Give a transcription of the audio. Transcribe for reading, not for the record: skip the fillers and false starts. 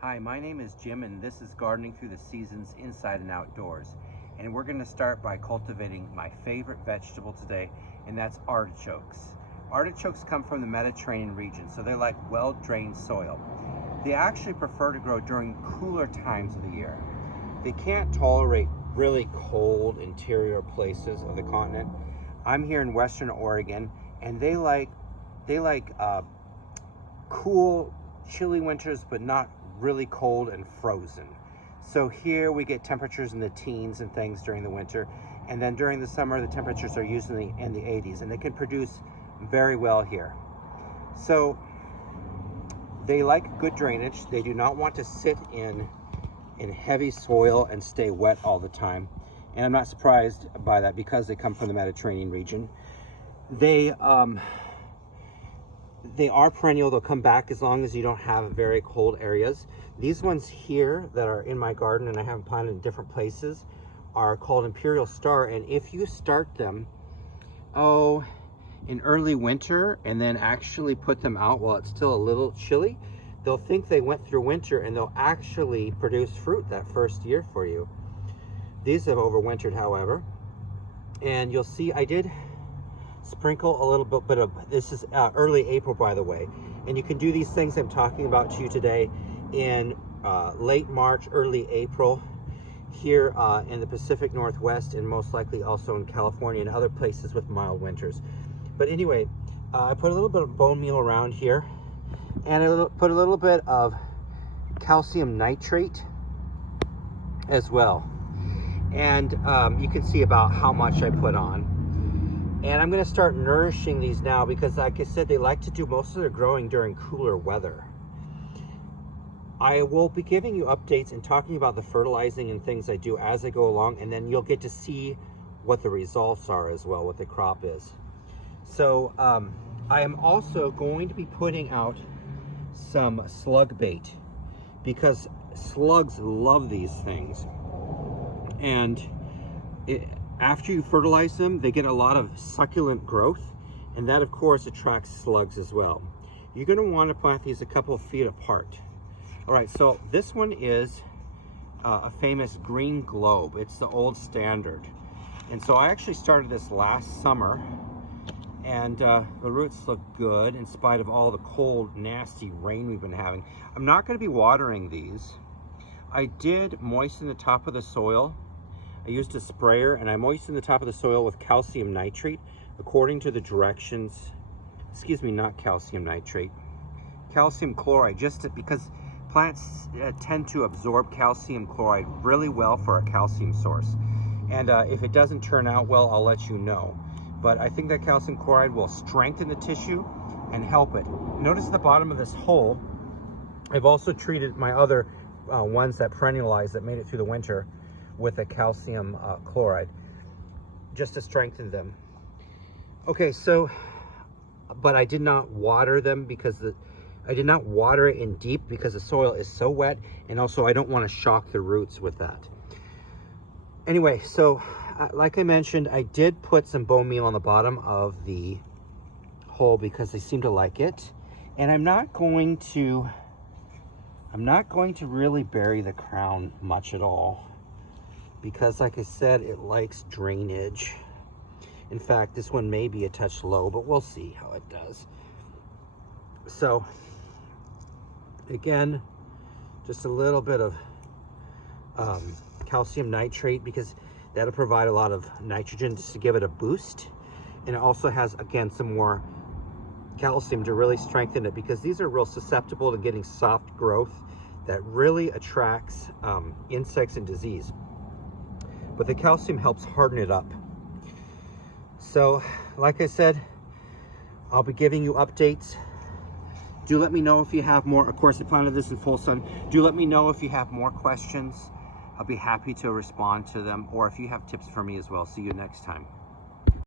Hi, my name is Jim and this is Gardening Through the Seasons Inside and Outdoors. And we're going to start by cultivating my favorite vegetable today, and that's artichokes. Artichokes come from the Mediterranean region, so they like well-drained soil. They actually prefer to grow during cooler times of the year. They can't tolerate really cold interior places of the continent. I'm here in Western Oregon, and they like cool, chilly winters, but not really cold and frozen. So here we get temperatures in the teens and things during the winter, and then during the summer the temperatures are usually in the 80s, and they can produce very well here. So they like good drainage. They do not want to sit in heavy soil and stay wet all the time, and I'm not surprised by that because they come from the Mediterranean region. They are perennial. They'll come back as long as you don't have very cold areas. These ones here that are in my garden, and I have them planted in different places, are called Imperial Star. And if you start them, in early winter and then actually put them out while it's still a little chilly, they'll think they went through winter and they'll actually produce fruit that first year for you. These have overwintered, however. And you'll see I did sprinkle a little bit of, this is early April, by the way, and you can do these things I'm talking about to you today in late March, early April here in the Pacific Northwest, and most likely also in California and other places with mild winters. But anyway, I put a little bit of bone meal around here, and I put a little bit of calcium nitrate as well, and you can see about how much I put on. And I'm going to start nourishing these now because, like I said, they like to do most of their growing during cooler weather. I will be giving you updates and talking about the fertilizing and things I do as I go along, and then you'll get to see what the results are as well, what the crop is. So I am also going to be putting out some slug bait because slugs love these things. And after you fertilize them, they get a lot of succulent growth, and that of course attracts slugs as well. You're going to want to plant these a couple of feet apart. All right, so this one is a famous green globe. It's the old standard. And so I actually started this last summer, and the roots look good in spite of all the cold, nasty rain we've been having. I'm not going to be watering these. I did moisten the top of the soil. I used a sprayer, and I moistened the top of the soil with calcium nitrate according to the directions. Excuse me, not calcium nitrate, calcium chloride, because plants tend to absorb calcium chloride really well for a calcium source. And if it doesn't turn out well, I'll let you know. But I think that calcium chloride will strengthen the tissue and help it. Notice the bottom of this hole. I've also treated my other ones that perennialized, that made it through the winter, with a calcium chloride, just to strengthen them. Okay, so, but I did not water them because I did not water it in deep because the soil is so wet, and also I don't want to shock the roots with that. Anyway, so like I mentioned, I did put some bone meal on the bottom of the hole because they seem to like it, and I'm not going to really bury the crown much at all, because like I said, it likes drainage. In fact, this one may be a touch low, but we'll see how it does. So again, just a little bit of calcium nitrate, because that'll provide a lot of nitrogen just to give it a boost. And it also has, again, some more calcium to really strengthen it, because these are real susceptible to getting soft growth that really attracts insects and disease. But the calcium helps harden it up. So, like I said, I'll be giving you updates. Do let me know if you have more. Of course, I planted this in full sun. Do let me know if you have more questions. I'll be happy to respond to them, or if you have tips for me as well. See you next time.